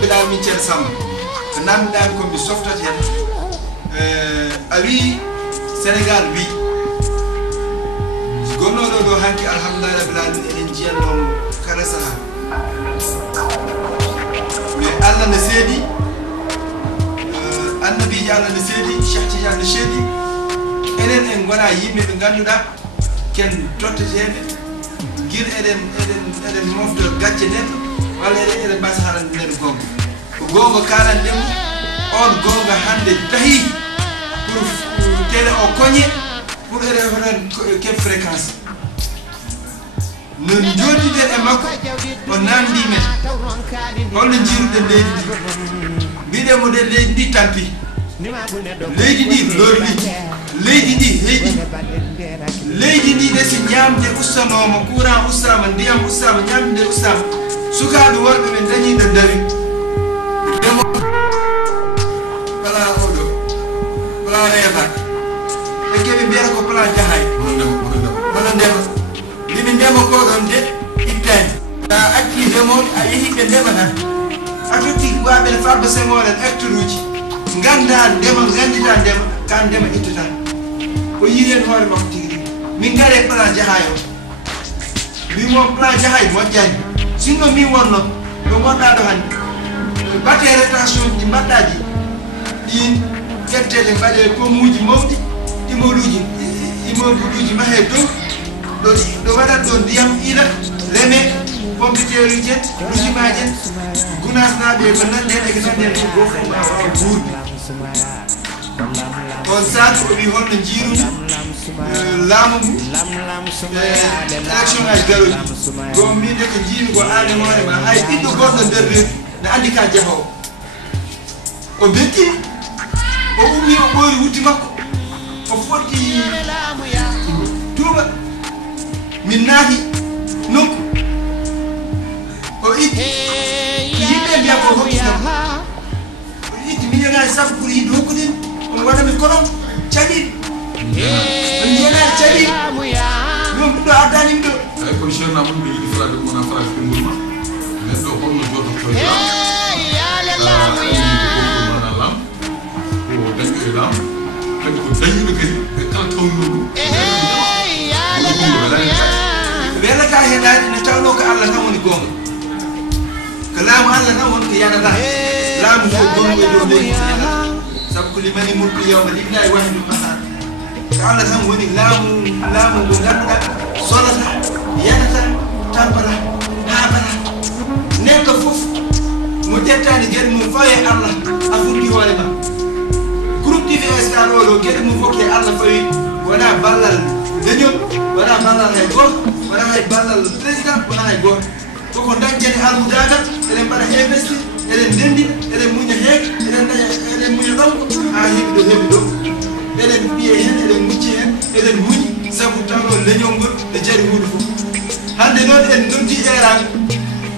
bila mi cer sam nan dan ko mi softat hen awi Sénégal wi gonno do hanki alhamdulillah rabbil alamin en jiyallo kala saha mais Allah ne sedi annabi Allah ne sedi cheikh tidiane ne sedi enen en gona yimbe be ganduda ken tottete gir eden mofto gacce nen wala eden bas haran nen gonga kalan dem on gonga hande tahi pour télé o cogné pour eden ke fréquence non jodi den e makko on nandi men on jirude leydi bide mo de leydi tampi leydi di lordi leydi di heydi leydi di de si nyamde ussanoma courant ussama ndiyam ussama nyamde ussama sukaabe worbe men dañi do dari demo plan odo plan reva e kebe biara ko plan jahay wala ndema limi ndema ko don de ittani ta acci demo a yehi de ndema na atuti waabe farba semolen hectaruji ganda ndema gandita ndema kan ndema ittata o yiren hoore makko tigi min ngare plan jahayo mi mo plan jahay mo jani sinno mi wonno do gonda do hande batte rétention di mbaddaji din jettede bade ko muuji mawdi imoluji mahe do wada do ndiyam ila reme pompiteeri jet rujimaje gunas nabe ko nande e nande ko go ma wa burbi on saat ko wi holno jiru lamu election ay garoji ko mi de ko jiru ko aade moore ma hay biddo goddo der re na andi ka jaho o betti o ummi o boori wuti makko o foti tuba min nahi nokku o itti yimbe biya ko hokki o itti mi yana sabu pour yiddo hokkudin on wada mi kono cadi on yana cadi non do adani do ay ko cherna mun bi di fala mo na fala ko ngulma men do ko no jodo ko ya la la mu ya ko lam ko dañu lam ko dañu be kadi be kala tawnu ya la la bela ka hedaade ne tawno ko Allah tan woni gonga kalamu Allah tan woni ko yana la lamu ko gonga do de sabu limani mulku yawma lillahi wahidul qahhar Allah tan woni lamu go ganduda solata yanata tampala habala nekka fof mo jettani gel mo faye Allah afudi hoore ma groupe TV Star do gel mo fokke Allah fayi wala ballal dañu wala ballal hay go wala hay ballal président wala hay go ko dañjene almudada elen bada investir elen dendi elen muña heek elen muña dom ha hebi do elen biye hen elen mucci hen elen muñi sabu tawno leñongol de jari hudu fu hande non en donti eran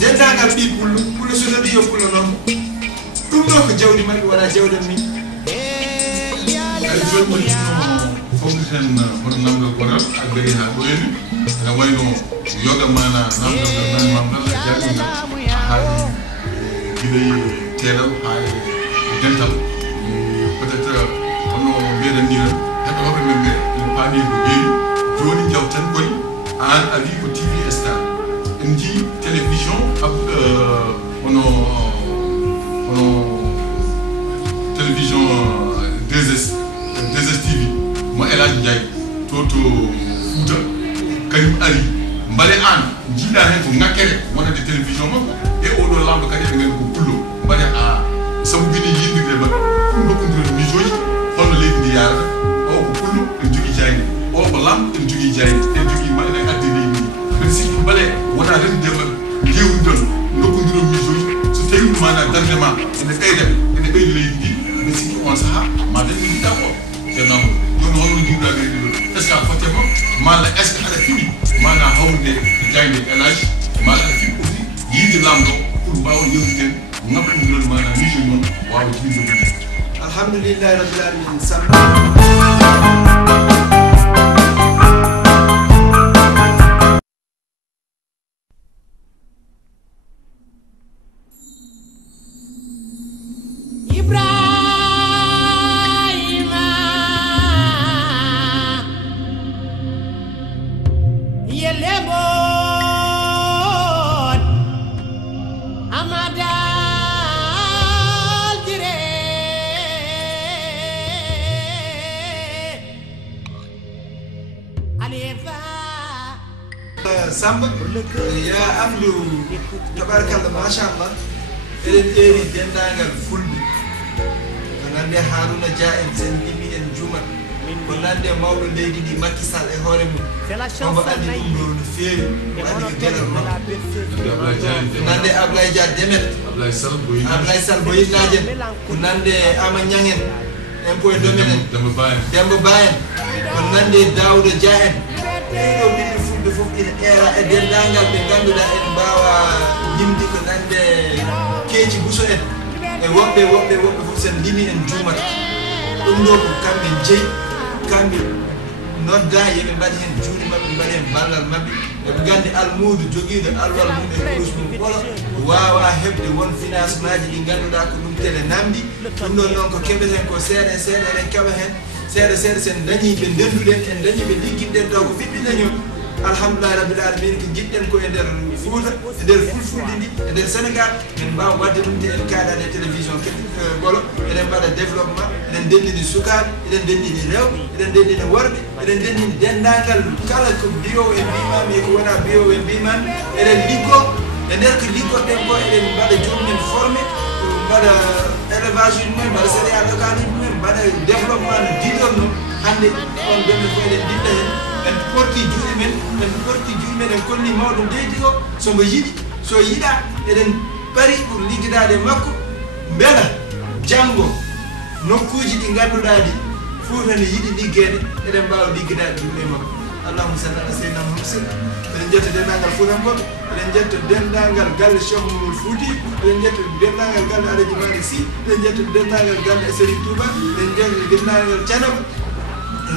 dendagal bi pullo so do yo pullo non dum do ko jawdi mabbe wala jawdam mi ay joni fonten hono namdo goral ak bari ha do en na wayno yoga mana namdo nan mamdal jaabi ha gilay tedal ha dental peut-être ono beden dira hado hobe membe paani ko beeri joni jawtan koy an ali ko TV Star en ji télévision ono télévision 2S TV mo elaj jay toto futa kanyum ari mbale an jida hen ko ngakere wona de télévision mako e o do lambe kadi ngel ko pullo mbale a sabu gidi yindirde ba ndokundir mi joyi hono leydi di yara o ko pullo en jogi jayni o ko lam en jogi jayni en jogi ma en addi leydi ben si mbale wona ren dema gewu don ndokundir mi joyi so tawi mana dandema en kayde en beydi leydi ben si on saha ma de ni d'accord c'est non non non du da gari est-ce que faut temo mal est-ce que ala fini mana hawde jayni elage mal fi aussi yidi lamdo pour bawo yewten ngapul mana mission non waaw ci biir alhamdulillah rabbil alamin sam Samba ya amdu tabarakallah masha Allah eden eri dendagal fulbe ko nande Haruna Dia en sen limi en jumat ko nande mawdo leydi di Macky Sall e hoore mum ko andi dum do no feewi andi ko delal makko nande Ablaye Dia Demet Ablaye Sall boyinaje ko nande Ama Nyangen impôt domaine Demba Bayen ko nande Daouda Dia en ɗo ɓiɓɓe fulɓe fof ina era e dendagal ɓe ganduɗa en mbawa yimde ko nande Keeci Bousso en e woɓɓe fof sen limi en jumata ɗum ɗo ko kamɓe jeeyi kamɓe nodda yeɓe mbaɗi hen juuɗe mabɓe mbaɗi hen ballal mabɓe eɓe gandi almudu joguiɗo alwal mum e kurus mum ɓolo wawa hebde won financement ji ɗi ganduɗa ko ɗum tele namdi ɗum ɗon noon ko keɓeten ko seeɗa seeɗa eɗen keɓa hen seeɗa seeɗa sen dañi ɓe ndenduɗen en dañi ɓe ligguiɗɗen taw ko ɓiɓɓe dañol alhamdulillah rabbil alamin ko jiɗɗen ko e nder Fouta e nder fulfulde ndi e nder Sénégal min mbawa wadde ɗum te en kaɗani e télévision golo eɗen mbaɗa développement eɗen dendini sukaɓe eɗen dendini rewɓe eɗen dendini worɓe eɗen dendini dendagal kala ko mbiyowo e mbimami e ko wona mbiyowo e mbimami eɗen liggo e nder ko liggoɗen ko eɗen mbaɗa jomumen formé mbaɗa élevage uji mumen mbaɗa céréal local uji mumen mbaɗa développement no diɗonno hande on ɗonne fo eɗen dilla hen en porti juuɗe men en konni mawɗo deydi o somo yiɗi so yiɗa eɗen pari pour liggidade makko beela janggo nokkuji ɗi ganduɗa ɗi Fouta ne yiɗi liggede eɗen mbawa liggidade ɗum e makko allahumma salli ala sayyidina Muhammad eɗen jetta dendagal Foutankoɓe eɗen jetta dendagal galle Cheikh Mouhamadou Fouti eɗen jetta dendagal galle Alaji Malick Sy eɗen jetta dendagal galle Serigne Touba eɗen jetta dendagal Thiénaba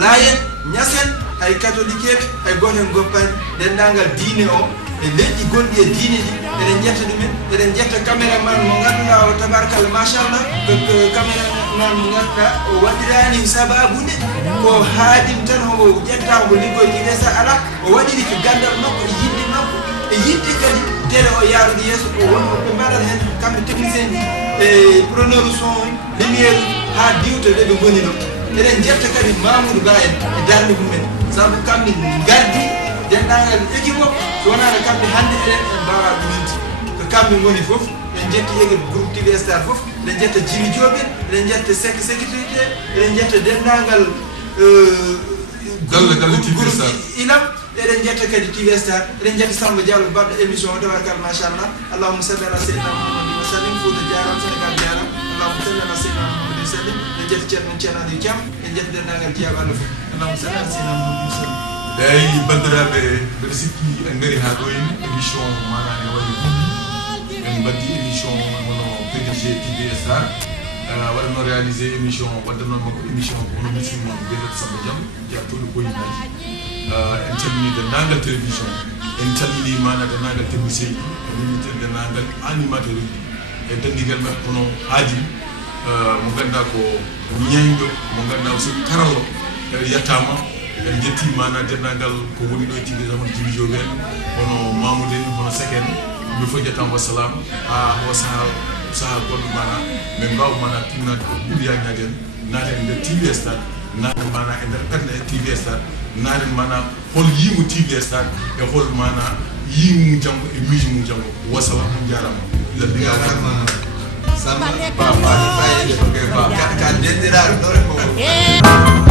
Layen Niassène hay catholique eɓe hay goto en goppani dendagal diine o e leƴƴi gonɗi e diine ɗi eɗen jetta ɗumen eɗen jetta caméraman mo ganduɗa o tabarakalla machallah ko caméraman mo ganduɗa o waɗirani sababude ko haadim tan omo ƴetta omo liggoye ɗiɗesa ala o waɗiri ko gandal makko e yidde makko e yidde kadi télé o yaarude yeeso o wonɓe mbaɗat hen kamɓe technicien ji e preneur son lumiére ha diwta ɗe ɓe goni ɗo eɗen jetta kadi Mamoudou Ba en e darde mumen sabu kamɓe gardi dendagal équipe o so wonano kamɓe hande eɗen en mbawa ɗuminti ko kamɓe goni foof eɗen jetta yegel groupe TV Star foof eɗen jetta Djili Diop en eɗen jetta Seck sécurité eɗen jetta dendagal galle TV Star ilam eɗen jetta kadi TV Star eɗen jetta Samba Diallo mbaɗɗo émission o tabarkal machallah allahumma salli ala sayyidina Muhammadin wa sallim Fouta jaram Sénégal jaram allahumma salli ala sayyidina Muhammadin wa sallim eɗen jetta ceerno Ceerno Thiam eɗen jetta dendagal jeyaɓe Allah fof allahumma salli ala sayyidina Muhammadin wa sallim eyi bandiraɓe mbeɗa sikki en gari ha ɗo en émission mana e waɗi huɗi en mbaddi émission hono PDG TV Star waɗano réalisé émission waddanon makko émission ko hono misilmo mbiyeteɗo Samba Diam jeyatoɗo boyinaji en calmini dendagal télévision en calmini mana dendagal technicien en miniti dendagal animateur uji e dendigal mabɓe kono haadi mo ganduɗa ko ñayɗo mo ganduɗa so karallo yettama en jetti mana dendagal ko woni ɗo e TV hono Djili Diop en hono Mamoudou en hono Seck en ɓe fof jettam wassalam ha ho saha goɗɗo mana min mbawa mana tinnade ko ɓuuri yagnade en naaten nder TV Star naaten mana e nder ɓerde TV Star naaten mana hol yimu TV Star e hol mana yimu janggo e miiji mum janggo wassalam on jarama jarama Samba ba ka dendiraɗo ɗo rek